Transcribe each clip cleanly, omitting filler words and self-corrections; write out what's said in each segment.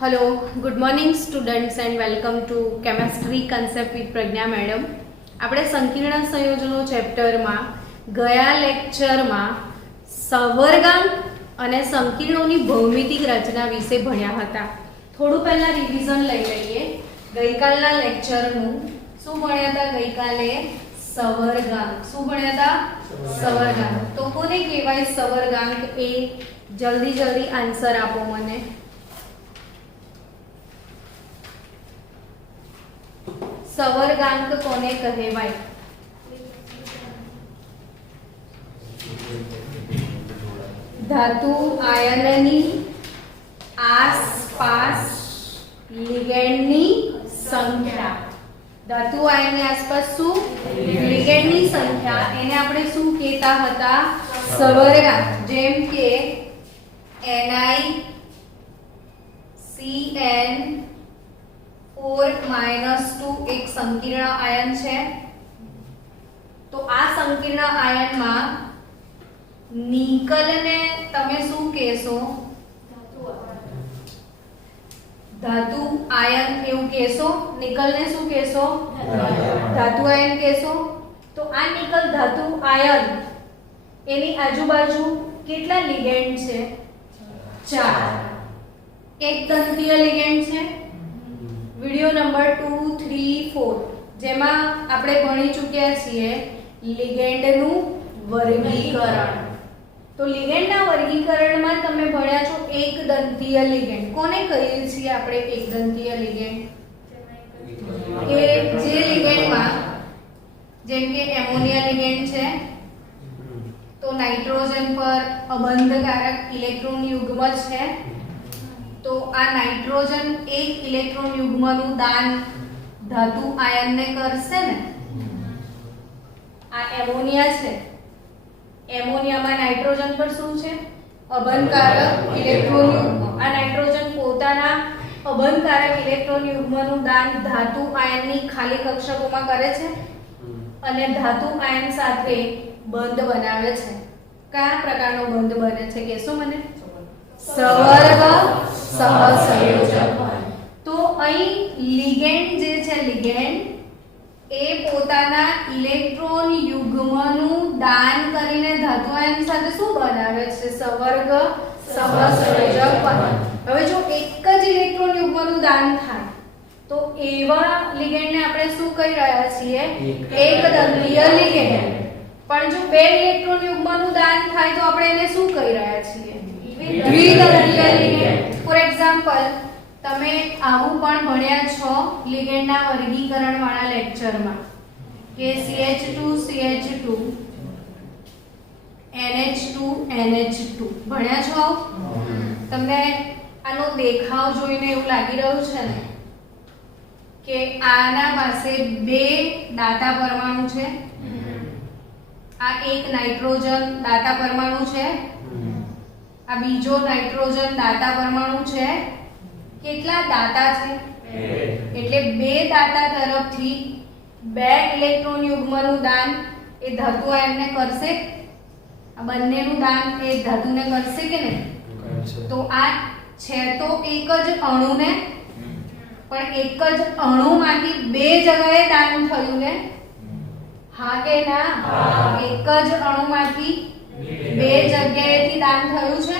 Hello, good morning students and welcome to Chemistry Concept with Pragna Madam. આપણે સંકીર્ણ સંયોજનો ચેપ્ટરમાં ગયા લેક્ચરમાં સવર્ગાંક અને સંકીર્ણોની ભૌમિતિક રચના વિશે ભણ્યા હતા. થોડું પહેલા રિવિઝન લઈ લઈએ. ગઈકાલના લેક્ચરનું શું ભણ્યા હતા? ગઈકાલે સવર્ગાંક. શું ભણ્યા હતા? સવર્ગાંક. તો કોને કહેવાય સવર્ગાંક? એ જલ્દી આન્સર આપો મને. સવર્ગાંક કોને કહેવાય? ધાતુ આયનની આસપાસ લિગેન્ડની સંખ્યા. ધાતુ આયનની આસપાસ શું? લિગેન્ડની સંખ્યા. એને આપણે શું કહેતા હતા? સવર્ગાંક. જેમ કે NiCN4 - 2 એક સંકીર્ણ આયન છે. તો આ સંકીર્ણ આયનમાં નિકલને તમે શું કહેશો? ધાતુ આયન એવું કહેશો. નિકલને શું કહેશો? ધાતુ આયન કહેશો. તો આ નિકલ ધાતુ આયન એની આજુબાજુ કેટલા લિગેન્ડ છે? 4. એક દંતીય લિગેન્ડ છે. વિડિયો નંબર 2, 3, 4 જેમાં આપણે ભણી ચૂક્યા છીએ લિગેન્ડનું વર્ગીકરણ. તો લિગેન્ડના વર્ગીકરણમાં તમે ભણ્યા છો એક દંતીય લિગેન્ડ. કોને કહીએ છીએ આપણે એક દંતીય લિગેન્ડ? કે જે લિગેન્ડમાં જેમ કે એમોનિયા લિગેન્ડ છે તો નાઇટ્રોજન પર અબંધકારક ઇલેક્ટ્રોન યુગ્મ છે. તો આ નાઇટ્રોજન એક ઇલેક્ટ્રોન યુગ્મનું દાન ધાતુ આયનને કરશે ને. આ એમોનિયા છે. એમોનિયામાં નાઇટ્રોજન પર શું છે? અબંધકારક ઇલેક્ટ્રોન યુગ્મ. આ નાઇટ્રોજન પોતાના અબંધકારક ઇલેક્ટ્રોન યુગ્મનું દાન ધાતુ આયનની ખાલી કક્ષકોમાં કરે છે અને ધાતુ આયન સાથે બંધ બનાવે છે. કયા પ્રકારનો બંધ બને છે કહેશો મને? સવર્ગ સહસંયોજક. તો અહીં લિગેન્ડ જે છે લિગેન્ડ એ પોતાના ઇલેક્ટ્રોન યુગ્મનું દાન કરીને ધાતુ આયન સાથે શું બનાવે છે? સવર્ગ સહસંયોજક બને. હવે જો એક જ ઇલેક્ટ્રોન યુગ્મનું દાન થાય તો એવા લિગેન્ડને આપણે શું કહી રહ્યા છીએ? એક દંતીય લિગેન્ડ. પણ જો બે ઇલેક્ટ્રોન યુગ્મનું દાન થાય તો આપણે એને શું કહી રહ્યા છીએ? દ્વિદંતીય લિગેન્ડ. ફોર એક્ઝામ્પલ તમે આવું પણ ભણ્યા છો લિગેન્ડના વર્ગીકરણ વાળા લેક્ચરમાં કે CH2 CH2 NH2 NH2 ભણ્યા છો. તમને આનો દેખાવ જોઈને એવું લાગી રહ્યું છે ને કે આના પાસે બે દાતા પરમાણુ છે. આ એક નાઇટ્રોજન દાતા પરમાણુ છે. આ બીજો નાઇટ્રોજન દાતા પરમાણુ છે. કેટલા દાતા છે? એટલે બે દાતા તરફથી બે ઇલેક્ટ્રોન યુગ્મનું દાન એ ધાતુ આયનને કરશે. આ બંનેનું દાન એ ધાતુને કરશે કે નહીં? તો આ છે તો એક જ અણુને, પણ એક જ અણુમાંથી બે જગ્યાએ દાન થયું ને? હા કે ના? એક જ અણુમાંથી બે જગ્યાએથી દાન થયું છે.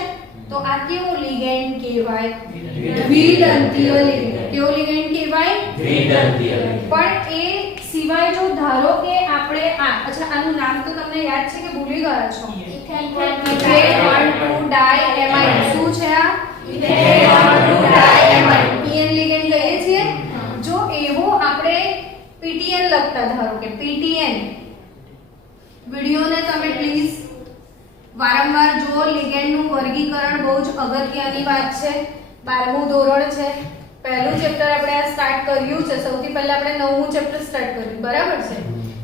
તો આ કેવો લિગેન્ડ કહેવાય? દ્વિદંતીય લિગેન્ડ. કેવો લિગેન્ડ કહેવાય? દ્વિદંતીય. પણ એ સિવાય જો ધારો કે આપણે અચ્છા આનું નામ તો તમને યાદ છે કે ભૂલી ગયા છો? ઇથેન 2-ડાયએમાઇડ. શું છે આ? ઇથેન 2-ડાયએમાઇડ. ઈએન લિગેન્ડ કહીએ છીએ. જો એવો આપણે પીટીએન લખતા, ધારો કે પીટીએન. વિડિયોને તમે પ્લીઝ વારંવાર જો. લિગેન્ડનું વર્ગીકરણ બહુ જ અગત્યની વાત છે. 12મું ધોરણ છે. પહેલું ચેપ્ટર આપણે આ સ્ટાર્ટ કર્યું છે. સૌથી પહેલા આપણે 9મું ચેપ્ટર સ્ટાર્ટ કર્યું, બરાબર છે?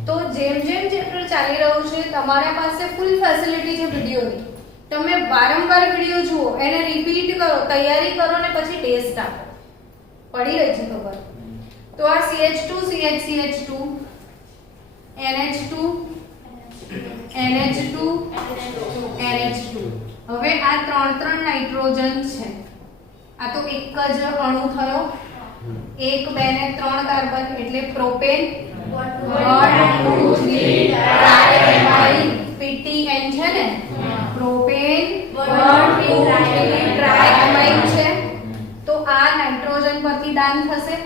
તો જેમ જેમ ચેપ્ટર ચાલી રહ્યું છે તમારા પાસે ફૂલ ફેસિલિટી છે વિડિયોની. તમે વારંવાર વિડિયો જુઓ, એને રિપીટ કરો, તૈયારી કરો ને પછી ટેસ્ટ આપો. પડી રહી છે ખબર? તો આ CH2 CH2 NH2 NH2 NH2. હવે આ ત્રણ નાઇટ્રોજન છે. આ તો એક જ અણુ થયો, 1 2 ને 3 કાર્બન એટલે પ્રોપેન, 1 2 3 ટ્રાઇએમાઇન PTN છે ને, પ્રોપેન 1 2 3 ટ્રાઇએમાઇન છે. તો આ નાઇટ્રોજન પરથી દાન થશે,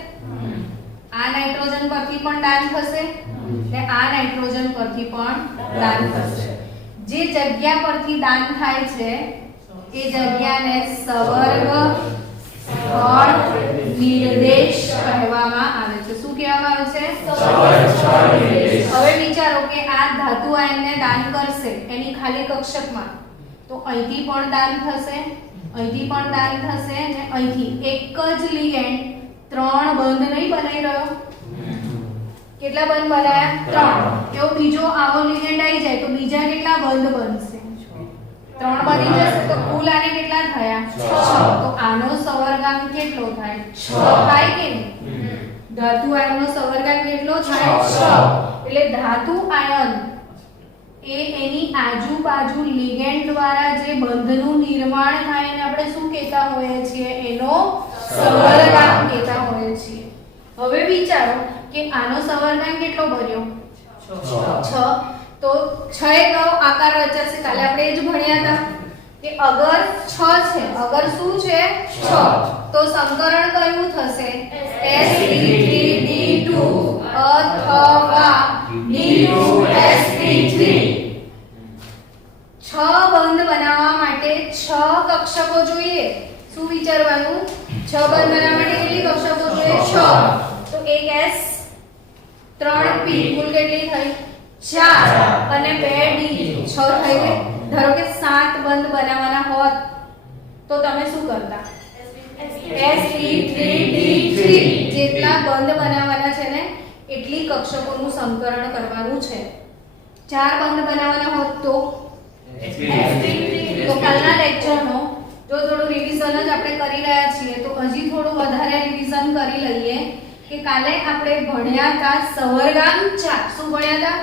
આ નાઇટ્રોજન પરથી પણ દાન થશે ને આ નાઇટ્રોજન પરથી પણ દાન થશે. જે જગ્યા પરથી દાન થાય છે એ જગ્યાને સવર્ગ સ્થળ નિર્દેશ કહેવામાં આવે છે. શું કહેવામાં આવે છે? સવર્ગ નિર્દેશ. હવે વિચારો કે આ ધાતુ આયનને દાન કરશે એની ખાલી કક્ષકમાં, તો અહીંથી પણ દાન થશે, અહીંથી પણ દાન થશે અને અહીંથી એક જ લિગેન્ડ 3 બંધ નહીં બનાવી રહ્યો. કેટલા બંધ બનાયા? 3. એવો બીજો આવો લિગેન્ડ આવી જાય તો બીજા કેટલા બંધ બનશે? 3 બની જશે. તો કુલ આને કેટલા થયા? 6. તો આનો સવર્ગાંક કેટલો થાય? 6 થાય કે નહીં? ધાતુ આયનનો સવર્ગાંક કેટલો થાય? 6. એટલે ધાતુ આયન એ એની આજુબાજુ લિગેન્ડ દ્વારા જે બંધનું નિર્માણ થાય એને આપણે શું કહેતા હોઈએ છીએ? એનો સવર્ગાંક કહેતા હોઈએ છીએ. હવે વિચારો કે આનો સવર્ગાંક કેટલો બન્યો? 6. તો 6 એ કયો આકાર રચાશે? કાલે આપણે એ જ ભણ્યા હતા કે અગર 6 છે, અગર શું છે? 6, તો સંકરણ કયું થશે? sp3d2 અથવા d2sp3. 6 બંધ બનાવવા માટે 6 કક્ષકો જોઈએ. શું વિચારવાનું? 6 બંધ બનાવવા માટે કેટલી કક્ષકો જોઈએ? 6. તો 1s 3p કુલ કેટલી થઈ? 4 અને 2d 6 થઈ ગઈ. ધારો કે 7 બંધ બનાવવાના હોત તો તમે શું કરતા? sp3d3 જેટલા બંધ બનાવવાના છે ને એટલી કક્ષકોનું સંકરણ કરવાનું છે. 4 બંધ બનાવવાના હોત તો તો કાલના લેક્ચરનો જો થોડું રિવિઝન જ આપણે કરી રહ્યા છીએ તો હજી થોડું વધારે રિવિઝન કરી લઈએ કે કાલે આપણે ભણ્યા હતા સવર્ગાંક 4. શું ભણ્યા હતા?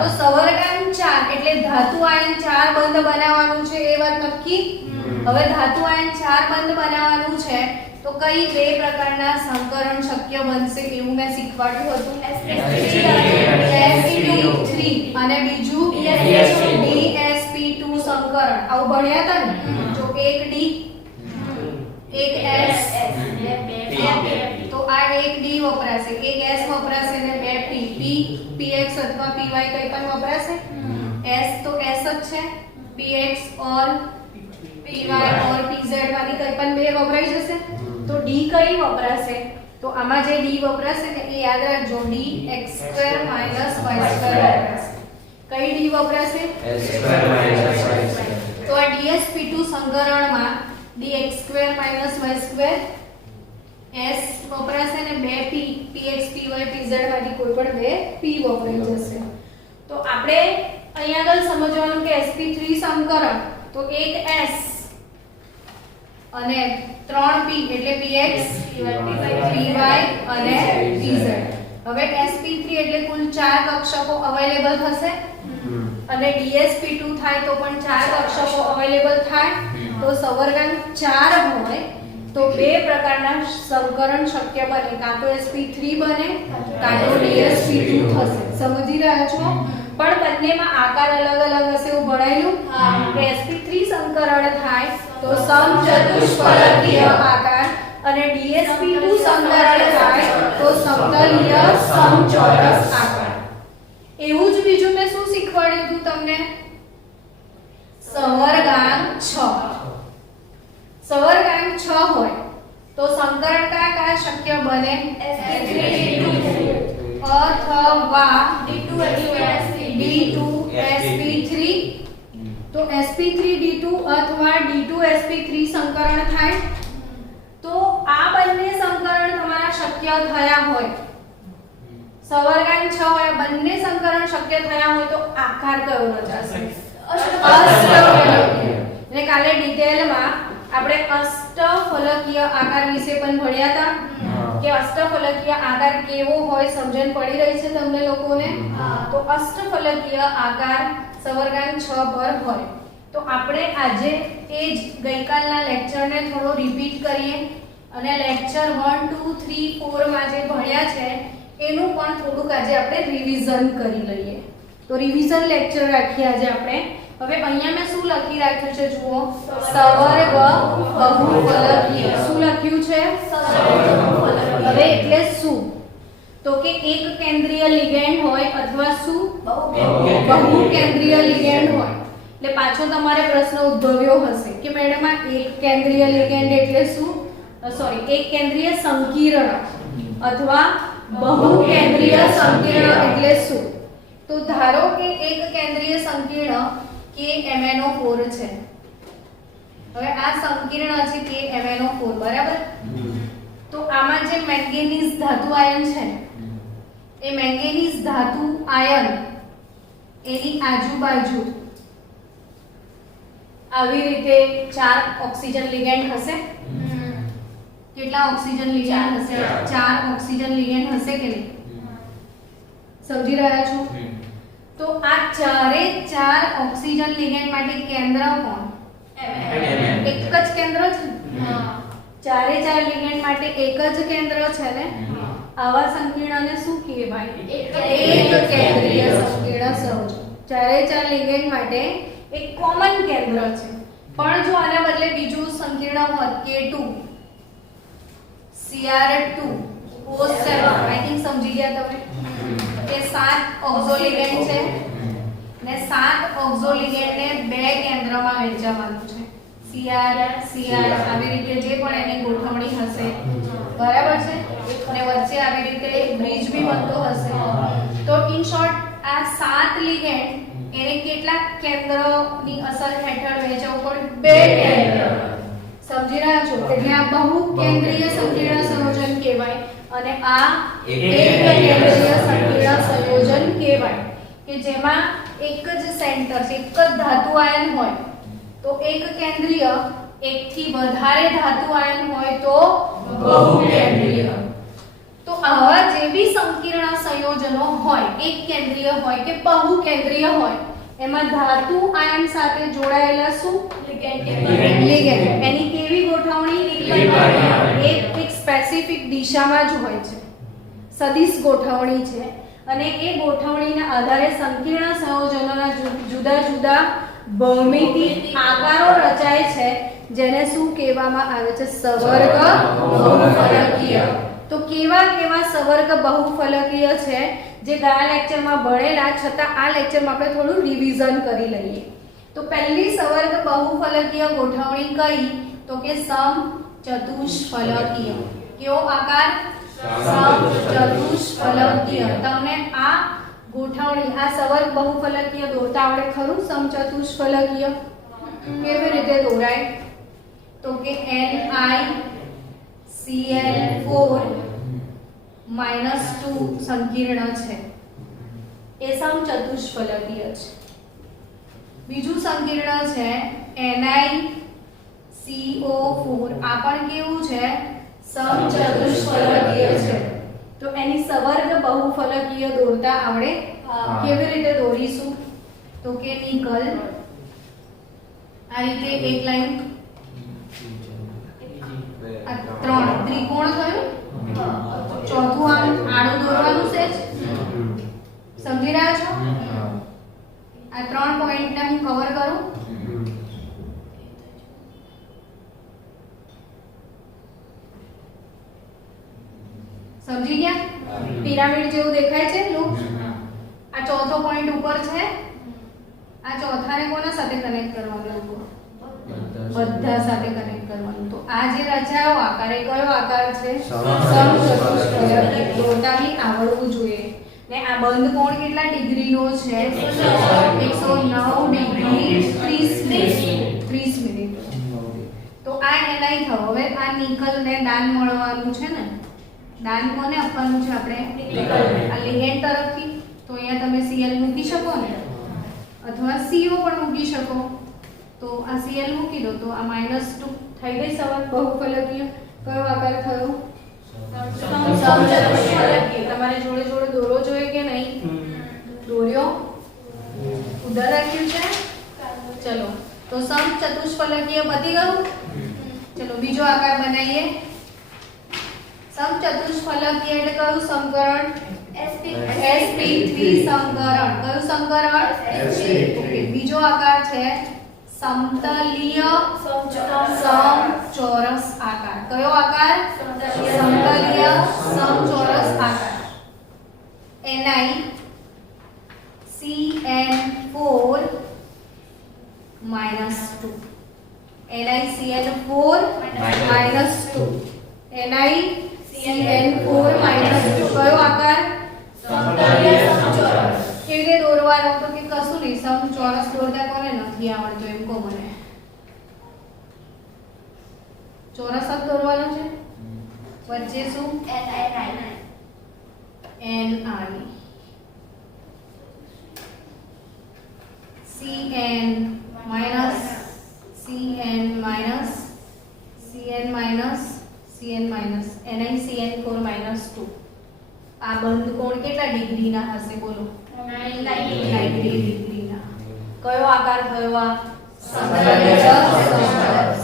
તો સવર્ગાંક 4 એટલે ધાતુ આયન 4 બંધ બનાવવાનું છે એ વાત નક્કી. હવે ધાતુ આયન 4 બંધ બનાવવાનું છે તો કઈ બે પ્રકારના સંકરણ શક્ય બનશે એવું મેં શીખવાડ્યું હતું. sp3 અને બીજું dsp2 સંકરણ. આવું ભણ્યા હતા ને? જો એક d એક s તો આ એક d વપરાશે, એક s વપરાશે અને બે p px અથવા py કઈ પણ વપરાશે. s તો s જ છે, px or py or pz વાળી કઈ પણ બે વપરાઈ જશે. તો d કઈ વપરાશે? તો આમાં જે d વપરાશે ને એ યાદ રાખજો, dx2 y2 વપરાશે. કઈ d વપરાશે? તો આ dsp2 સંકરણમાં dx2 y2 s વપરાશે ને બે p px py pz વાળી કોઈ પણ બે p વપરાઈ જશે. તો આપણે અહીંયા આગળ સમજવાનું કે sp3 સંકરણ તો એક s અને 3p એટલે px py અને pz. હવે sp3 એટલે કુલ 4 કક્ષકો અવેલેબલ થશે અને dsp2 થાય તો પણ 4 કક્ષકો અવેલેબલ થાય. તો સવર્ગાંક 4 હોય તો બે પ્રકારના સંકરણ શક્ય બને, કાં તો sp3 બને કાં તો dsp2 થશે. સમજી રહ્યા છો? પણ બંનેમાં આકાર અલગ અલગ હશે એવું ભણાયેલું કે sp3 સંકરણ થાય તો સમચતુષ્ફલકીય આકાર અને dsp2 સંકરણ થાય તો સમતલીય સમચોરસ આકાર. એવું જ બીજું મેં શું શીખવાડ્યું હતું તમને? સવર્ગાંક 6. સવર્ગાંક 6 હોય તો સંકરણ કયા શક્ય બને? sp3d2 અથવા d2sp3. તો sp3d2 અથવા d2sp3 સંકરણ થાય તો આ બંને સંકરણ તમારા શક્ય થયા હોય, સવર્ગાંક 6 હોય, બંને સંકરણ શક્ય થયા હોય તો આકાર કયો રચાશે? અષ્ટફલકીય. ને કાલે ડિટેલમાં આપણે અષ્ટફલકીય આકાર વિશે પણ ભણ્યા હતા કે અષ્ટફલકીય આકાર કેવો હોય. સમજણ પડી રહી છે તમને લોકોને? તો અષ્ટફલકીય આકાર સવર્ગાંક 6 પર હોય તો આપણે આજે એ જ ગઈકાલના લેક્ચરને થોડો રિપીટ કરીએ અને લેક્ચર 1 2 3 4 માં જે ભણ્યા છે એનું પણ થોડુંક આજે આપણે રિવિઝન કરી લઈએ. તો રિવિઝન લેક્ચર રાખીએ આજે આપણે. હવે અહીંયા મેં શું લખી રાખ્યું છે જુઓ, સવર્ગ બહુફલકીય. શું લખ્યું છે? સવર્ગ બહુફલકીય. હવે એટલે શું? તો કે એક કેન્દ્રીય લિગેન્ડ હોય અથવા શું બહુ કેન્દ્રીય લિગેન્ડ હોય. એટલે પાછો તમારે પ્રશ્ન ઉદ્ભવ્યો હશે કે મેડમ આ એક કેન્દ્રીય લિગેન્ડ એટલે શું? સોરી, એક કેન્દ્રીય સંકીર્ણ અથવા બહુ કેન્દ્રીય સંકીર્ણ એટલે શું? તો ધારો કે એક કેન્દ્રીય સંકીર્ણ KMnO4 છે. હવે આ સંકીર્ણ છે KMnO4, બરાબર? તો આમાં જે મેંગેનીઝ ધાતુ આયન છે એ મેંગેનીઝ ધાતુ આયન એની આજુબાજુ આવી રીતે 4 ઓક્સિજન લિગેન્ડ હશે. કેટલા ઓક્સિજન લિગેન્ડ હશે? 4 ઓક્સિજન લિગેન્ડ હશે કે નહીં? સમજી રહ્યા છો? તો આ ચારે 4 ઓક્સિજન લિગેન્ડ માટે કેન્દ્ર કોણ? એક જ કેન્દ્ર છે. ચારે 4 લિગેન્ડ માટે એક જ કેન્દ્ર છે ને. આવા સંકીર્ણને શું કહેવાય? એક કેન્દ્રીય સંકીર્ણ સંયોજન. ચારે 4 લિગેન્ડ માટે એક કોમન કેન્દ્ર છે. પણ જો આના બદલે બીજું સંકીર્ણ હોત K2 Cr2 O7, I think સમજી ગયા તમે. એ 7 ઓક્સો લિગેન્ડ છે ને 7 ઓક્સો લિગેન્ડ ને બે કેન્દ્રમાં વહેંચવાનું છે. Cr આવી રીતે જે પણ એની ગોઠવણી હશે, બરાબર છે? અને વચ્ચે આવી રીતે એક બ્રિજ બી બનતો હશે. તો ઇન શોર્ટ આ 7 લિગેન્ડ એને કેટલા કેન્દ્રની અસર હેઠળ વહેંચવું પડે? બે કેન્દ્ર. સમજી રહ્યા છો? એટલે આ બહુ કેન્દ્રીય સંકીર્ણ સંયોજન કહેવાય અને આ એક કેન્દ્રીય સંકીર્ણ સંયોજન કહેવાય કે જેમાં એક જ સેન્ટર છે, એક જ ધાતુ આયન હોય તો એક કેન્દ્રીય, એકથી વધારે ધાતુ આયન હોય તો બહુ કેન્દ્રીય. તો આવા જે બી સંકીર્ણ સંયોજનો હોય, એક કેન્દ્રીય હોય કે બહુ કેન્દ્રીય હોય, એમાં ધાતુ આયન સાથે જોડાયેલા શું લિગેન્ડ. એની કેવી ગોઠવણી? એક સ્પેસિફિક દિશામાં જ હોય છે, સદિશ ગોઠવણી છે. અને એ ગોઠવણીના આધારે સંકીર્ણ સંયોજનોના જુદા જુદા ભૌમિતિક આકારો રચાય છે, જેને શું કહેવામાં આવે છે? સવર્ગ બહુફલકીય. તો કેવા કેવા સવર્ગ બહુફલકીય છે જે ગયા લેક્ચરમાં ભણેલા, છતાં આ લેક્ચરમાં આપણે થોડું રિવિઝન કરી લઈએ. તો પહેલી સવર્ગ બહુફલકીય ગોઠવણી કઈ? તો કે સમચતુષ્ફલકીય. કેવો આકાર? સમચતુષ્ફલકીય. તમને આ ગોઠવણી, આ સવર્ગ બહુફલકીય દોરતા આવડે ખરું? સમચતુષ્ફલકીય કેવી રીતે દોરાય? તો કે NiCl4 -2 સંકીર્ણ છે, એ સમચતુષ્ફલકીય છે. બીજું સંકીર્ણ છે NiCO4, આ પણ કેવું છે? સમચતુષ્ફલકીય છે. તો એની સવર્ગ બહુફલકીય દોરતા આવડે? કેવી રીતે દોરીશું? તો કે નિકલ આ રીતે એક લાઈન, આ 3 ત્રિકોણ થયું, ચોથું આમ આડું દોરવાનું છે. સમજી રહ્યા છો? આ 3 પોઈન્ટને હું કવર કરું. સમજી ગયા? પિરામિડ જેવું દેખાય છે લુક. આ ચોથો પોઈન્ટ ઉપર છે. આ ચોથાને કોના સાથે કનેક્ટ કરવાનું? બધા સાથે કનેક્ટ કરવાનું. તો આ જે રચાયો આકાર એ કયો આકાર છે? સમચતુષ્ફલકીય. દોરતાની આવડવું જોઈએ. ને આ બંધ કોણ કેટલા ડિગ્રીનો છે? 109 ડિગ્રી 30 મિનિટ. તો આ એનાઈ થયો. હવે આ નિકલને દાન મળવાનું છે ને. દાન કોને આપવાનું છે આપણે? આ લિગેન્ડ તરફથી. તો અહીંયા તમે Cl મૂકી શકો ને, અથવા CO પણ મૂકી શકો. તો આ Cl મૂકી દો તો આ -2 થઈ ગઈ સવર્ગ બહુફલકીય. કયો આકાર થયો? સમચતુષ્ફલકીય. તમારે જોડે જોડે દોરો જોઈએ કે નહીં? દોર્યો? ઉધાર રાખ્યું છે? ચલો તો સમચતુષ્ફલકીય પતી ગયું। ચલો બીજો આકાર બનાવીએ। સમચતુષ્ફલકીય એટલે કયું સમીકરણ? sp3 સમીકરણ। કયું સમીકરણ? ઓકે, બીજો આકાર છે સમતલીય સમચોરસ આકાર। કયો આકાર? સમતલીય સમચોરસ આકાર। NiCN4 -2 NiCN4 -2 NiCN4 -2 કયો આકાર? સમતલીય સમચોરસ। કેવી રીતે દોરવાનો? તો કે કશું નહીં, સમચોરસ દોરતા કોને નથી આવડતું એમ કહો મને। ચોરસ જ દોરવાનો છે, વચ્ચે શું? ni CN minus CN minus CN minus CN minus NiCN4 -2 આ બંધ કોણ કેટલા ડિગ્રીના હશે બોલો? 90 ડિગ્રીના। કયો આકાર થયો આ?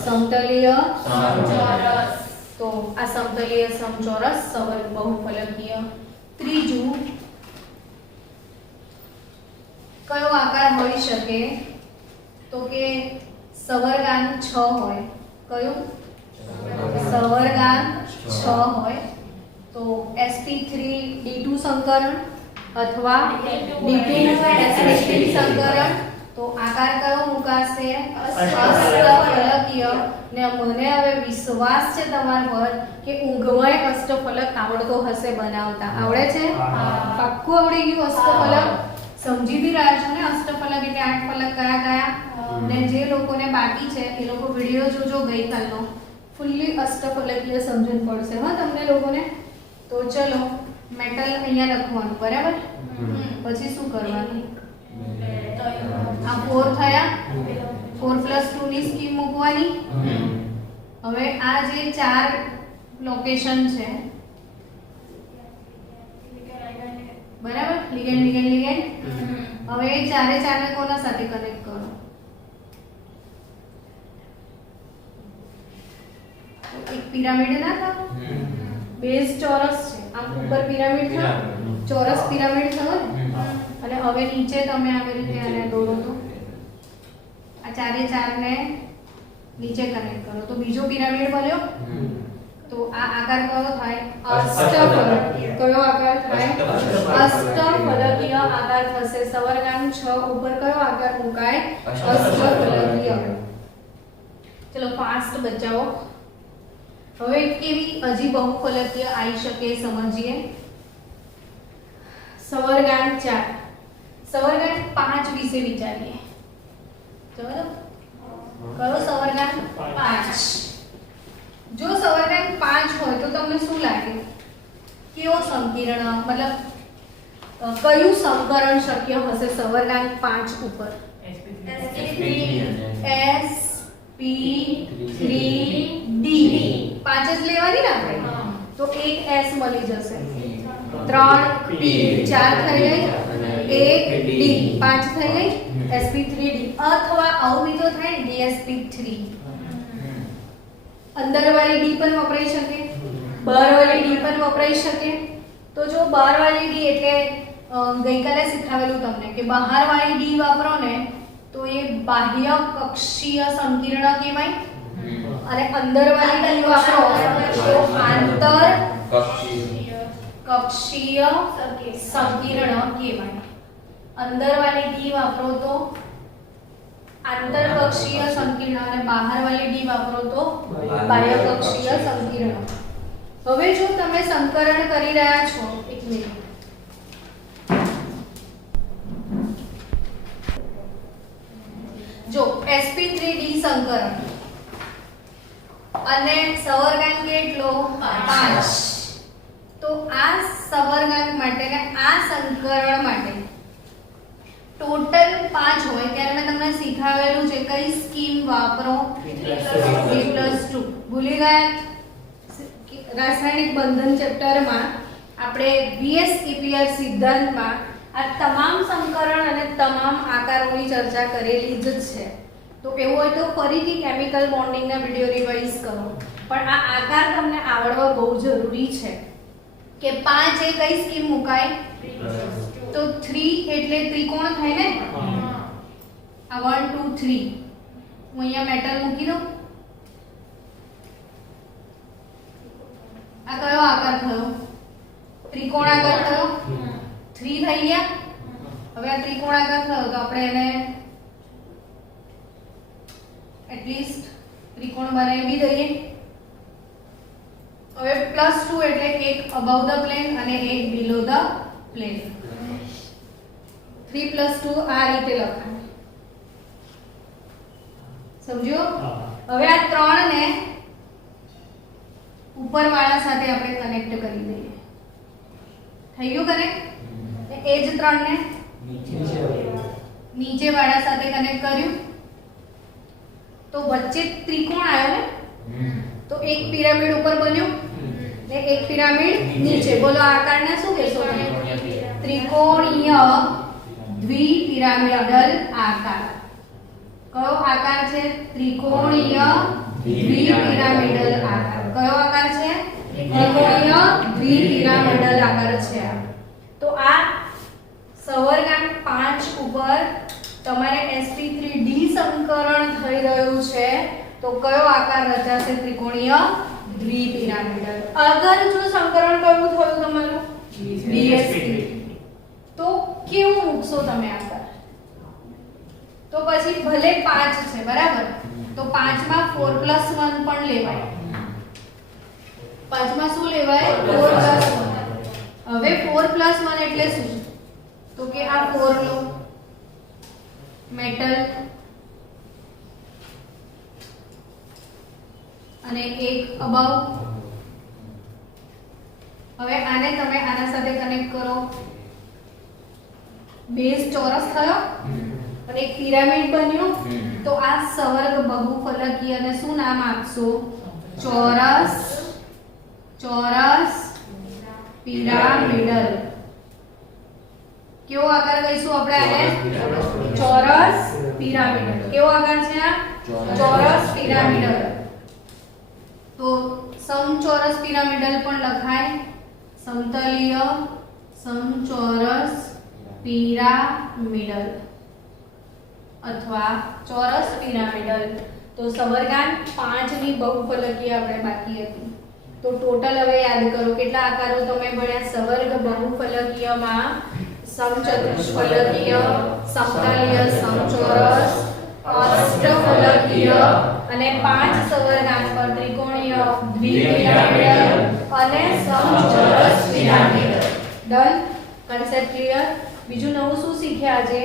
સમતલીય સમચોરસ। તો આ સમતલીય સમચોરસ સવર્ગ બહુફલકીય। ત્રીજું કયો આકાર હોઈ શકે? તો કે સવર્ગાંક 6 હોય। કયું? સવર્ગાંક 6 હોય તો sp3d2 સંકરણ અથવા d2 sp3 સંકરણ। તો આકાર કયો મુકાશે? અષ્ટફલકીય। ને મને હવે વિશ્વાસ છે તમારા પર કે ઊંઘમાં અષ્ટફલક આવડતો હશે બનાવતા। આવડે છે? પાક્કું આવડી ગયું અષ્ટફલક? સમજી બી રહ્યા છો ને અષ્ટફલક એટલે 8 ફલક કયા કયા? ને જે લોકોને બાકી છે એ લોકો વિડિયો જોજો ગઈકાલનો, ફૂલ્લી અષ્ટફલકીય સમજણ પડશે હા તમને લોકોને। તો ચલો મેટલ અહીંયા લખવાનું બરાબર। પછી શું કરવાનું? આ 4 થયા, 4 + 2 ની સ્કીમ મૂકવાની। હવે આ જે 4 લોકેશન છે બરાબર, લિગેન્ડ લિગેન્ડ લિગેન્ડ। હવે એ ચારે ચારને કોના સાથે કનેક્ટ કરો? એક પિરામિડ ના થાવ? બેઝ ચોરસ છે, આમ ઉપર પિરામિડ થાવ, ચોરસ પિરામિડ થયો ને। અને હવે નીચે તમે આવી રીતે આને દોરો તો આ ચારે ચારને નીચે કનેક્ટ કરો તો બીજો પિરામિડ બન્યો। તો આ આકાર કયો થાય? અષ્ટફલકીય। કયો આકાર થાય? અષ્ટફલકીય આકાર થશે। સવર્ગાંક 6 ઉપર કયો આકાર મુકાય? અષ્ટફલકીય। ચલો ફાસ્ટ બચાવો। હવે કેવી હજી બહુફલકીય આવી શકે સમજીએ। સવર્ગાંક 4, સવર્ગાંક 5 વિશે વિચારીએ। ચલો કયો સવર્ગાંક? 5। જો સવર્ગાંક 5 હોય તો તમને શું લાગે કેવો સંકીર્ણ મતલબ કયું સંકરણ શક્ય હશે સવર્ગાંક 5 ઉપર? sp3d 5 જ લેવાની ને આપણે તો એક s મળી જશે, 3p 4 થઈ ગઈ, 1d 5 થઈ ગઈ, sp3d। અથવા આવું બી તો થાય ને dsp3 અંદર વાળી d પણ વપરાઈ શકે, બહાર વાળી d પણ વપરાઈ શકે। તો જો બહાર વાળી d એટલે ગઈકાલે શીખવાવેલું તમને કે બહાર વાળી d વાપરો ને તો એ બાહ્ય કક્ષીય સંકીર્ણ કહેવાય અને અંદર વાળી d વાપરો તો આંતર કક્ષીય સંકીર્ણ કહેવાય। અંદર વાળી d વાપરો તો આંતર કક્ષીય સંકીર્ણ અને બહાર વાળી d વાપરો તો બાહ્ય કક્ષીય સંકીર્ણ। હવે જો તમે સંકરણ કરી રહ્યા છો, એક મિનિટ, જો sp3d સંકરણ અને સવર્ગાંક કેટલો? 5। તો આ સવર્ગાંક માટે ને આ સંકરણ માટે ટોટલ 5 હોય ત્યારે મેં તમને શીખવાવેલું છે કઈ સ્કીમ વાપરો? 3+2। ભૂલી ગયા? રાસાયણિક બંધન ચેપ્ટરમાં આપણે VSEPR સિદ્ધાંતમાં આ તમામ સંકરણ અને તમામ આકારોની ચર્ચા કરેલી જ છે। તો એવું હોય તો ફરીથી કેમિકલ બોન્ડિંગના વિડિયો રિવાઇઝ કરો, પણ આ આકાર તમને આવડવા બહુ જરૂરી છે કે 5 એ કઈ સ્કીમ મુકાય, તો 3 એટલે ત્રિકોણ થાય ને, આ 1 2 3 હું અહીંયા મેટલ મૂકી દઉં, આ કયો આકાર થયો, ત્રિકોણાકાર થયો, 3 થઈ ગયા। હવે આ ત્રિકોણાકાર થયો તો આપણે એને એટલીસ્ટ ત્રિકોણ બનાવી દઈએ। હવે +2 એટલે એક અબવ ધ પ્લેન અને એક બિલો ધ પ્લેન। 3 + 2 આ રીતે લખાય, સમજો। હવે આ 3 ને ઉપરવાળા સાથે આપણે કનેક્ટ કરી દઈએ, થઈ ગયું કનેક્ટ। એ જ 3 ને નીચેવાળા સાથે કનેક્ટ કર્યું તો વચ્ચે ત્રિકોણ આવ્યો ને, તો એક પિરામિડ ઉપર બન્યું ને એક પિરામિડ નીચે। બોલો આ આકારને શું કહેશો તમે? ત્રિકોણીય દ્વિપિરામિડલ આકાર। કયો આકાર છે? ત્રિકોણીય દ્વિપિરામિડલ આકાર। કયો આકાર છે? ત્રિકોણીય દ્વિપિરામિડલ આકાર છે। તો આ સવર્ગાંક 5 ઉપર તમારે sp3d સંકરણ થઈ રહ્યું છે, તો કયો આકાર રચાશે? ત્રિકોણીય દ્વિપિરામિડલ। અગર જો સંકરણ કયું થયું તમારું dsp, તો કેવું મૂકશો તમે આકાર? તો પછી ભલે 5 છે બરાબર, તો 5 માં 4+1 પણ લેવાય। 5 માં શું લેવાય? 4+1। હવે 4+1 એટલે શું? તો કે આ 4 લો, મેટલ અને એક અબવ। હવે આને તમે આના સાથે કનેક્ટ કરો, બેઝ ચોરસ થયો અને એક પિરામિડ બન્યું। તો આ સવર્ગ બહુફલકીય અને શું નામ આપશો? ચોરસ પિરામિડલ। કેવો આકાર કહીશું આપણે આને? ચોરસ પિરામિડલ। કેવો આકાર છે આ? ચોરસ પિરામિડલ। તો સમચોરસ પિરામિડલ પણ લખાય, સમતલીય સમચોરસ પિરામિડલ અથવા ચોરસ પિરામિડલ। તો સવર્ગાંક 5 ની બહુફલકીય આપણે બાકી હતી, તો ટોટલ હવે યાદ કરો કેટલા આકારો તમે ભણ્યા? સવર્ગ બહુફલકીયમાં સમચતુષ્ફલકીય, સમતલીય, સમચોરસ, અષ્ટફલકીય અને 5 સવર્ગાંક પર ત્રિકોણીય દ્વિપિરામિડલ અને સમચોરસ પિરામિડલ। ડન? Concept clear? બીજું નવું શું શીખ્યા આજે?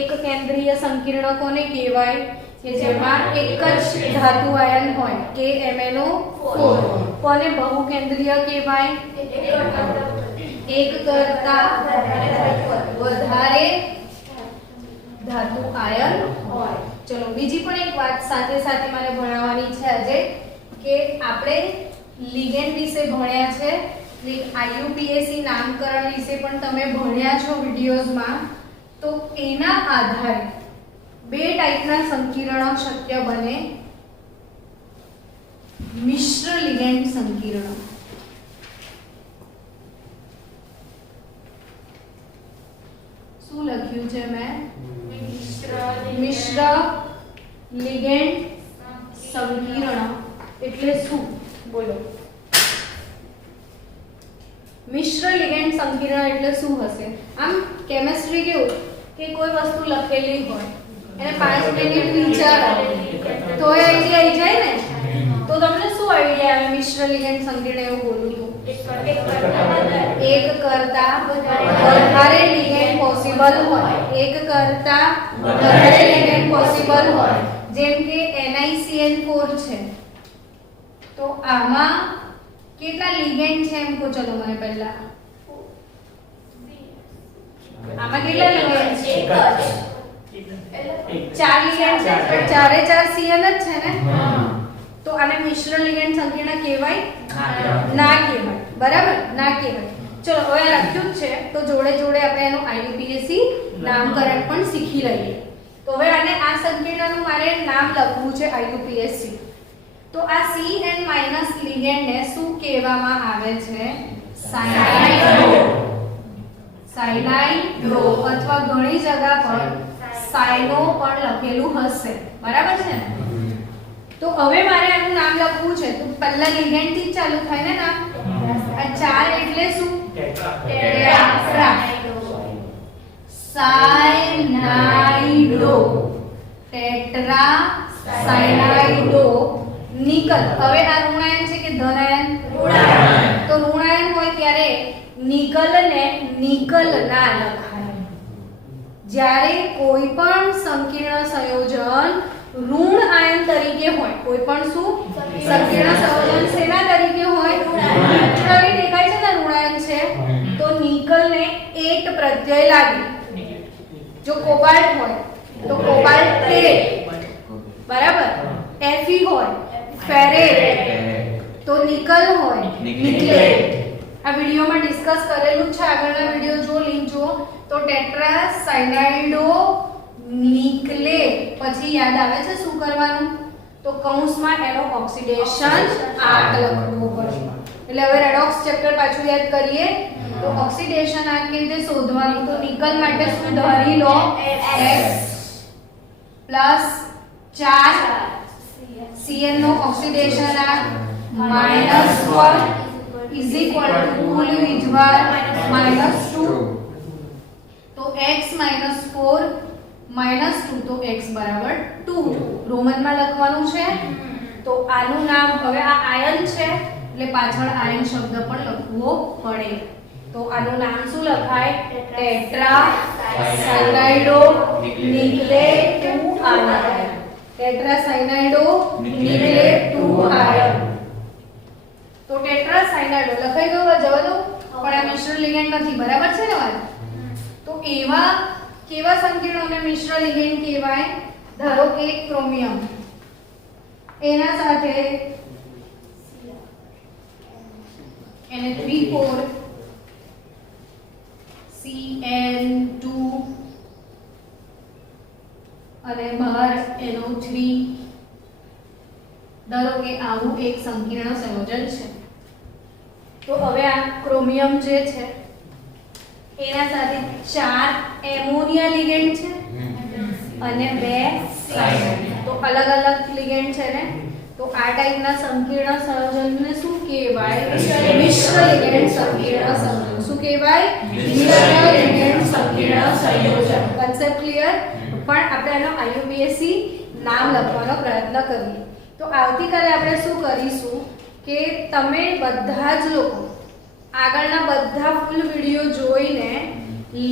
એક કેન્દ્રીય સંકીર્ણ કોને કહેવાય? કે જેમાં એક જ ધાતુ આયન હોય, KMnO4। કોને બહુકેન્દ્રીય કહેવાય? એક કરતા વધારે ધાતુ આયન હોય। ચલો બીજી પણ એક વાત સાથે સાથે મારે ભણાવવાની છે આજે કે આપણે લિગેન્ડ વિશે ભણ્યા છે, IUPAC નામકરણ વિશે પણ તમે ભણ્યા છો વિડિયોઝમાં। તો એના આધારે બે ટાઈપના સંકીર્ણ શક્ય બને। મિશ્ર લિગેન્ડ સંકીર્ણ, શું લખ્યું છે મેં? મિશ્ર લિગેન્ડ સંકીર્ણ એટલે શું? બોલો, મિશ્ર લિગેન્ડ સંકીર્ણ એટલે શું હશે? આમ કેમિસ્ટ્રી કેવું કે કોઈ વસ્તુ લખેલી હોય એને 5 મિનિટ વિચારો તો એ આઈડિયા આવી જાય ને। તો તમને શું આઈડિયા આવે? મિશ્ર લિગેન્ડ સંકીર્ણ એવું બોલું તો એક કરતા વધારે લિગેન્ડ પોસિબલ હોય, એક કરતા વધારે લિગેન્ડ પોસિબલ હોય। જેમ કે NiCN4 છે, તો આમાં કેટલા લિગેન્ડ છે એમ કહો? ચલો મને પહેલા આમાં કેટલા લિગેન્ડ છે? 4 લિગેન્ડ છે, પણ 4 CN જ છે ને। તો આને મિશ્ર લિગેન્ડ સંકીર્ણ કહેવાય? ના કહેવાય, બરાબર? ના કહેવાય। ચલો હવે લખ્યું જ છે તો જોડે જોડે આપણે એનું IUPAC નામકરણ પણ શીખી લઈએ। તો હવે આને આ સંકીર્ણનું મારે નામ લખવું છે IUPAC. તો આ CN- લિગેન્ડને શું કહેવામાં આવે છે? સાયનાઇડો અથવા ઘણી જગ્યા પર સાયનો પણ લખેલું હશે. બરાબર છે ને? તો હવે મારે આનું નામ લખવું છે તો પહેલા લિગેન્ડ થી જ ચાલુ થાય ને નામ. આ 4 એટલે શું? Tetracyanido, tetracyanido nickel. હવે આ ઋણાયન છે કે ધનાયન? ઋણાયન. તો ઋણાયન હોય ત્યારે નિકલને નિકલ ના લખાય. જ્યારે કોઈ પણ સંકીર્ણ સંયોજન ઋણ આયન તરીકે હોય, કોઈ પણ શું સંકીર્ણ સંયોજન શેના તરીકે હોય? ઋણાયન દેખાય છે ને ઋણાયન છે તો નિકલને એટ પ્રત્યય લાગે. જો કોબાલ્ટ હોય તો કોબાલ્ટેટ. બરાબર. Fe હોય ફેરેટ. તો નિકલ હોય નિકલેટ. આ વિડિયોમાં ડિસ્કસ કરેલું છે, આગળના વિડિયો જો, લિંક જો. તો ટેટ્રા સાયનાઇડો નિકલેટ પછી યાદ આવે છે શું કરવાનું? તો કૌંસમાં એનો ઓક્સિડેશન આર્ક લખવો પડશે. એટલે હવે રેડોક્સ ચેપ્ટર પાછું યાદ કરીએ તો ઓક્સિડેશન આર્ક કેવી રીતે શોધવાનું? તો નિકલ માટે શું ધારી લો? X પ્લસ 4 Cn નો ઓક્સિડેશન આર્ક -1 is equal to કુલ વીજભાર -2. તો x -4 -2 તો x બરાબર 2 રોમનમાં લખવાનું છે. તો આનું નામ હવે આ આયન છે એટલે પાછળ આયન શબ્દ પણ લખવો પડે. તો આનું નામ શું લખાય? Tetracyanido nickelate 2 ion. Tetracyanido nickelate 2 ion. તો ટેટ્રા સાયનાઇડો લખાઈ ગયો, જવા દો. પણ આ મિશ્ર લિગેન્ડ નથી. બરાબર છે ને વાત? તો એવા કેવા સંકીર્ણોને મિશ્ર લિગેન્ડ કહેવાય? ધારો કે ક્રોમિયમ, એના સાથે Na3 Cn2 અને બહાર NO3. ધારો કે આવું એક સંકીર્ણ સંયોજન છે. તો હવે આ ક્રોમિયમ જે છે એના સાથે 4 એમોનિયા લિગેન્ડ છે અને 2 સાયનાઇડ. તો અલગ અલગ લિગેન્ડ છે ને. તો આ ટાઈપના સંકીર્ણ સંયોજનને શું કહેવાય? મિશ્ર લિગેન્ડ સંકીર્ણ સંયોજન. શું કહેવાય? મિશ્ર લિગેન્ડ સંકીર્ણ સંયોજન. Concept clear? પણ આપણે આનો IUPAC નામ લખવાનો પ્રયત્ન કરીએ. તો આવતીકાલે આપણે શું કરીશું કે તમે બધા જ લોકો આગળના બધા ફૂલ વિડિયો જોઈને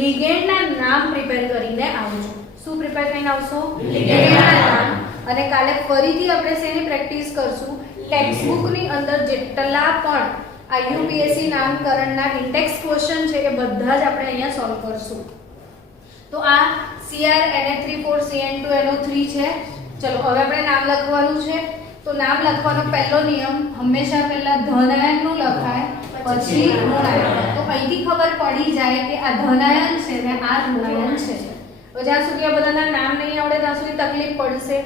લિગેન્ડના નામ પ્રિપેર કરીને આવજો. શું પ્રિપેર કરીને આવશો? લિગેન્ડના નામ. અને કાલે ફરીથી આપણે શેની પ્રેક્ટિસ કરશું? ટેક્સ્ટ બુકની અંદર જેટલા પણ IUPAC નામકરણના ઇન્ડેક્સ ક્વેશ્ચન છે એ બધા જ આપણે અહીંયા સોલ્વ કરશું. તો આ Cr Na3 Cn2 NO3 છે. ચલો હવે આપણે નામ લખવાનું છે. તો નામ લખવાનો પહેલો નિયમ હંમેશા પહેલા ધનાયનનું લખાય પછી ઋણાયન. તો અહીંથી ખબર પડી જાય કે આ ધનાયન છે ને આ ઋણાયન છે. તો જ્યાં સુધી આ બધાના નામ નહીં આવડે ત્યાં સુધી તકલીફ પડશે.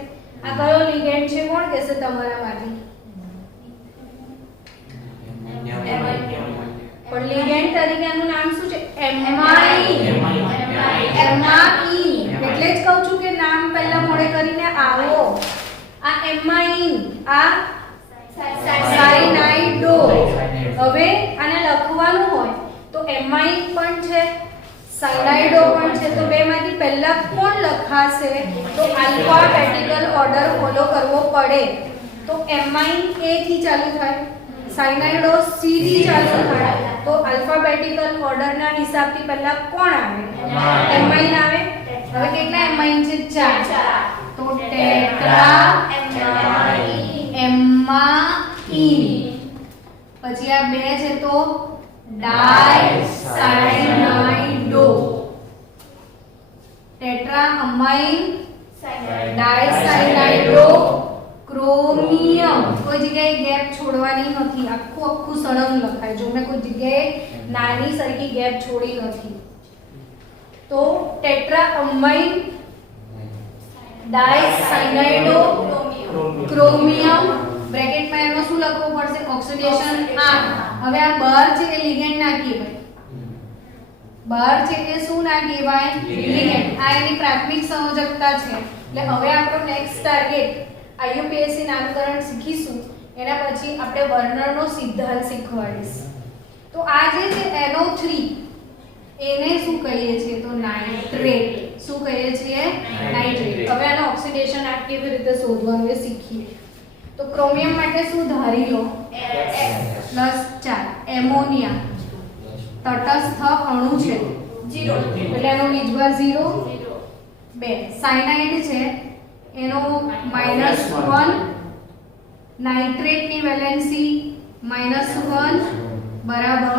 આ કયો લિગેન્ડ છે? કોણ કહેશે તમારામાંથી? પણ લિગેન્ડ તરીકે આનું નામ શું છે? એમાઇન. એટલે જ કહું છું કે નામ પહેલા મોડે કરીને આવો. આ એમાઇન, આ સાયનાઇડો. હવે આને લખવાનું હોય તો એમાઇન પણ છે, સાયનાઇડો પણ છે. તો બેમાંથી પહેલા કોણ લખાશે? તો આલ્ફાબેટિકલ ઓર્ડર ફોલો કરવો પડે. તો એમાઇન A થી ચાલુ થાય, સાયનાઇડો C થી ચાલુ થાય. તો આલ્ફાબેટિકલ ઓર્ડરના હિસાબથી પહેલા કોણ આવે? એમાઇન આવે. હવે કેટલા એમાઇન છે? 4. તો ટેટ્રા એમાઇન. પછી આ 2 છે તો ડાયસાયનાઇડો. Tetra અમાઇન ડાયસાયનાઇડો chromium. કોઈ જગ્યાએ ગેપ છોડવાની નથી. આખું સળંગ લખાય. જો મેં કોઈ જગ્યાએ નાની સરખી ગેપ છોડી નથી. તો ટેટ્રા અમાઇન ડાયસાયનાઇડો ક્રોમિયમ બ્રેકેટમાં એમાં શું લખવું પડશે ઓક્સિડેશન R હવે આ બહાર છે એ લિગેન્ડ ના કહેવાય બહાર છે એ શું ના કહેવાય લિગેન્ડ આ એની પ્રાથમિક સંયોજકતા છે એટલે હવે આપણો નેક્સ્ટ ટાર્ગેટ IUPAC નામકરણ શીખીશું એના પછી આપણે વર્નરનો સિદ્ધાંત શીખવાડીશ તો આ જે છે NO3 એને શું કહીએ છીએ તો નાઇટ્રેટ શું કહીએ છીએ નાઇટ્રેટ હવે આનો ઓક્સિડેશન આ કેવી રીતે શોધવાનું એ શીખીએ તો ક્રોમિયમ માટે શું ધારી લો +4 એમોનિયા તટસ્થ અણુ છે 0 એટલે એનો વીજભાર 0 2 સાયનાઇડ છે એનો -1 નાઇટ્રેટ ની વેલેન્સી -1 બરાબર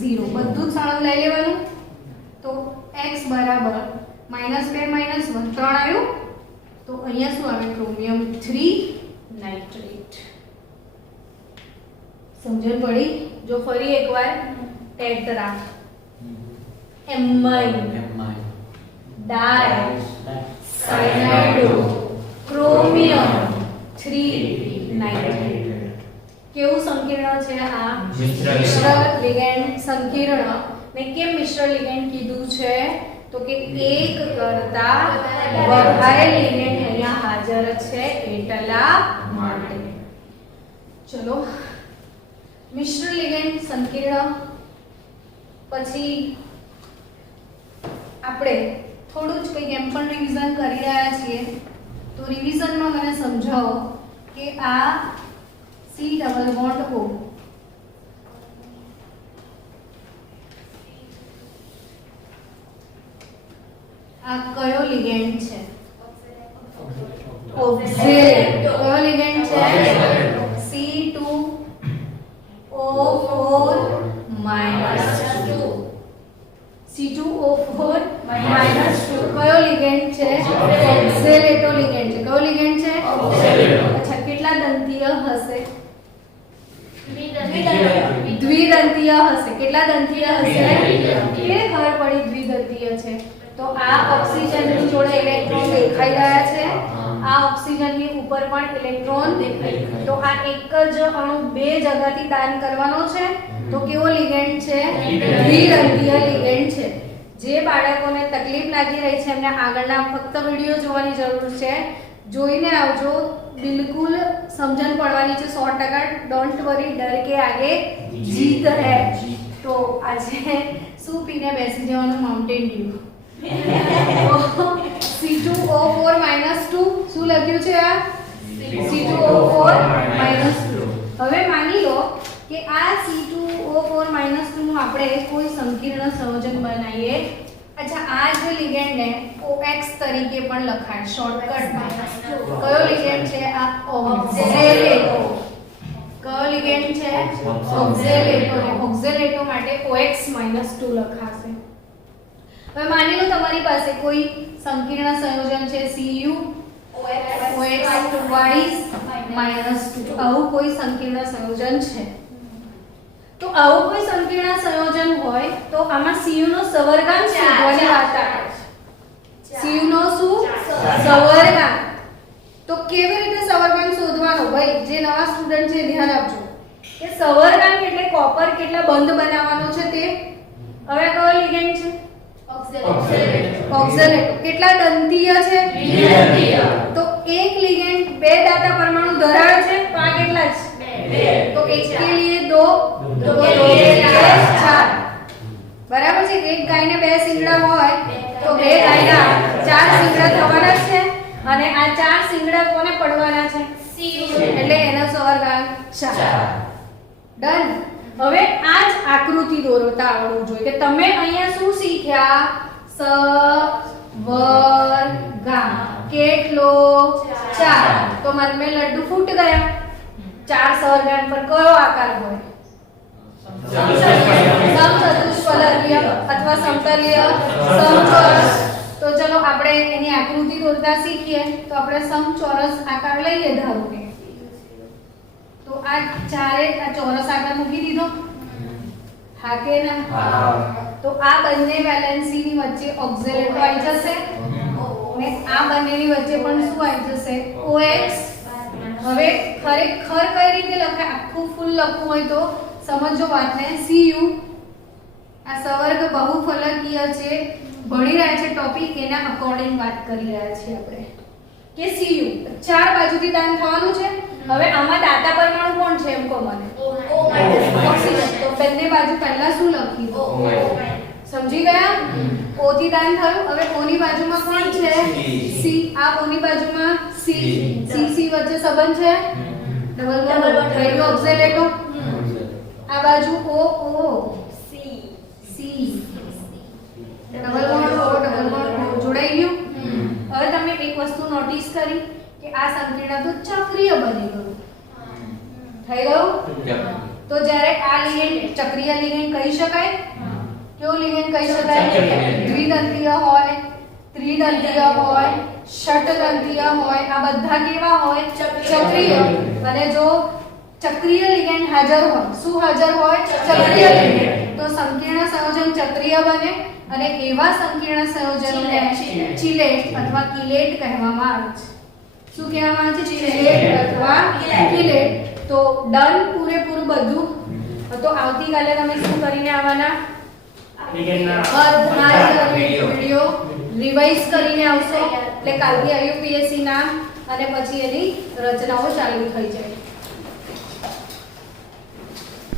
0 બધું જ સળંગ લઈ લેવાનું તો x બરાબર -2 -1 3 આવ્યું તો અહીંયા શું આવે ક્રોમિયમ 3 નાઇટ્રેટ સમજણ પડી જો ફરી એકવાર ટેટ્રા એમાઇન ડાય સાયનાઇડો ક્રોમિયમ 3 નાઇટ્રેટ કેવું સંકીર્ણ છે આ મિશ્ર લિગેન્ડ સંકીર્ણ ને કેમ મિશ્ર લિગેન્ડ કીધું છે તો કે એક કરતા વધારે લિગેન્ડ અહીંયા હાજર છે એટલા માટે ચલો મિશ્ર લિગેન્ડ સંકીર્ણ પછી આપણે થોડું જ કંઈક એમ પણ રિવિઝન કરી રહ્યા છીએ તો રિવિઝનમાં મને સમજાવો કે આ C ડબલ બોન્ડ O આ કયો લિગેન્ડ છે ઓક્ઝેલેટ કયો લિગેન્ડ છે C2O4 -2 C2O4 -2 કયો લિગેન્ડ છે ઓક્ઝેલેટો લિગેન્ડ છે કયો લિગેન્ડ છે ઓક્ઝેલેટો અચ્છા કેટલા દંતીય હશે દ્વિદંતીય હશે કેટલા દંતીય હશે કેવી ખબર પડી દ્વિદંતીય છે તો આ ઓક્સિજનની જોડે ઇલેક્ટ્રોન દેખાઈ રહ્યા છે આ ઓક્સિજનની ઉપર પણ ઇલેક્ટ્રોન દેખાય તો આ એક જ અણુ બે જગ્યાથી દાન કરવાનો છે તો કેવો લિગેન્ડ છે દ્વિદંતીય લિગેન્ડ છે જે બાળકોને તકલીફ લાગી રહી છે એમને આગળના ફક્ત વિડિયો જોવાની જરૂર છે જોઈને આવજો બિલકુલ સમજણ પડવાની છે 100% ડોન્ટ વરી ડર કે આગે જીત હે તો આજે શું પીને બેસી જવાનું માઉન્ટેન ડ્યુ C2O4 -2 શું લખ્યું છે આ C2O4 -2 હવે માની લો કે આ C2O4 -2 નું આપણે કોઈ સંકીર્ણ સંયોજન બનાવીએ અચ્છા આ જે લિગેન્ડ ને OX તરીકે પણ લખાય શોર્ટકટમાં કયો લિગેન્ડ છે આ ઓક્ઝેલેટો કયો લિગેન્ડ છે ઓક્ઝેલેટો ઓક્ઝેલેટો માટે OX -2 લખાશે હવે માની લો તમારી પાસે કોઈ સંકીર્ણ સંયોજન છે Cu OX twice -2 આવું કોઈ સંકીર્ણ સંયોજન છે તો આવું કોઈ સંકીર્ણ સંયોજન હોય તો આમાં Cu નો સવર્ગાંક શોધવાની વાત આવે છે Cu નો શું સવર્ગાંક તો કેવી રીતે સવર્ગાંક શોધવાનો ભાઈ જે નવા સ્ટુડન્ટ છે ધ્યાન આપજો કે સવર્ગાંક એટલે કોપર કેટલા બંધ બનાવવાનો છે તે હવે કયો લિગેન્ડ છે ઓક્ઝેલેટો કેટલા દંતીય છે દ્વિદંતીય તો એક લિગેન્ડ બે દાતા પરમાણુ ધરાવે છે તો આ કેટલા છે तो एक के लिए दो दो के लिए चार बराबर છે એક ગાયને બે શિંગડા હોય તો બે ગાયના ચાર શિંગડા થવાના છે અને આ ચાર શિંગડા કોને પડવાના છે એટલે એનો સવર્ગાંક 4 ડન હવે આ જ આકૃતિ દોરતા આવડવું જોઈએ કે તમે અહીંયા શું શીખ્યા સવર્ગાંક કેટલો 4 તો મન મે લડ્ડુ ફૂટ ગયા 4 સવર્ગાંક પર કયો આકાર હોય સમચતુષ્ફલકીય અથવા સમતલીય સમચોરસ તો ચલો આપણે એની આકૃતિ દોરતા શીખીએ તો આપણે સમચોરસ આકાર લઈએ ધારો કે તો આ ચારે આ ચોરસ આકાર મૂકી દીધો હા કે ના તો આ બંને વેલેન્સી ની વચ્ચે ઓક્ઝેલેટો આવી જશે ને આ બંનેની વચ્ચે પણ શું આવી જશે OX. હવે ખરેખર કઈ રીતે લખાય આખું ફૂલ લખવું હોય તો સમજો વાતને CU આ સવર્ગ બહુફલકીય છે ભણી રહ્યા છે ટોપિક એના અકોર્ડિંગ વાત કરી રહ્યા છીએ આપણે કે CU ચાર બાજુથી દાન થવાનું છે. હવે આમાં દાતા પરમાણુ કોણ છે એમ કહો મને ઓક્સિજન. તો બંને બાજુ પહેલા શું લખીશું સમજી ગયા O થી દાન થયું. હવે O ની બાજુમાં કોણ છે C. આ O ની બાજુમાં C વચ્ચે સંબંધ છે ડબલ બોન્ડ રેડિયો ઓક્સિલેટો. આ બાજુ O C ડબલ બોન્ડ જોડાઈ ગયું. હવે તમે એક વસ્તુ નોટિસ કરી કે આ સંકીર્ણ તો ચક્રીય બની ગયું થઈ ગયું. તો જ્યારે આ લિગેન્ડ ચક્રીય લિગેન્ડ કહી શકાય કેવું લિગેન્ડ કહી શકાય દ્વિદંતીય હોય ત્રિદંતીય હોય ષટદંતીય હોય આ બધા કેવા હોય ચક્રીય. અને જો ચક્રીય લિગેન્ડ હાજર હોય શું હાજર હોય ચક્રીય લિગેન્ડ તો સંકીર્ણ સંયોજન ચક્રીય બને અને એવા સંકીર્ણ સંયોજનોને ચિલેટ અથવા કિલેટ કહેવામાં આવે છે. શું કહેવામાં આવે છે ચિલેટ અથવા કિલેટ. તો ડન પૂરેપૂરું બધું. તો આવતીકાલે તમે શું કરીને આવવાના વિડિયો રિવાઇઝ કરીને આવશો એટલે કાલથી IUPAC ના અને પછી એની રચનાઓ ચાલુ થઈ જાય.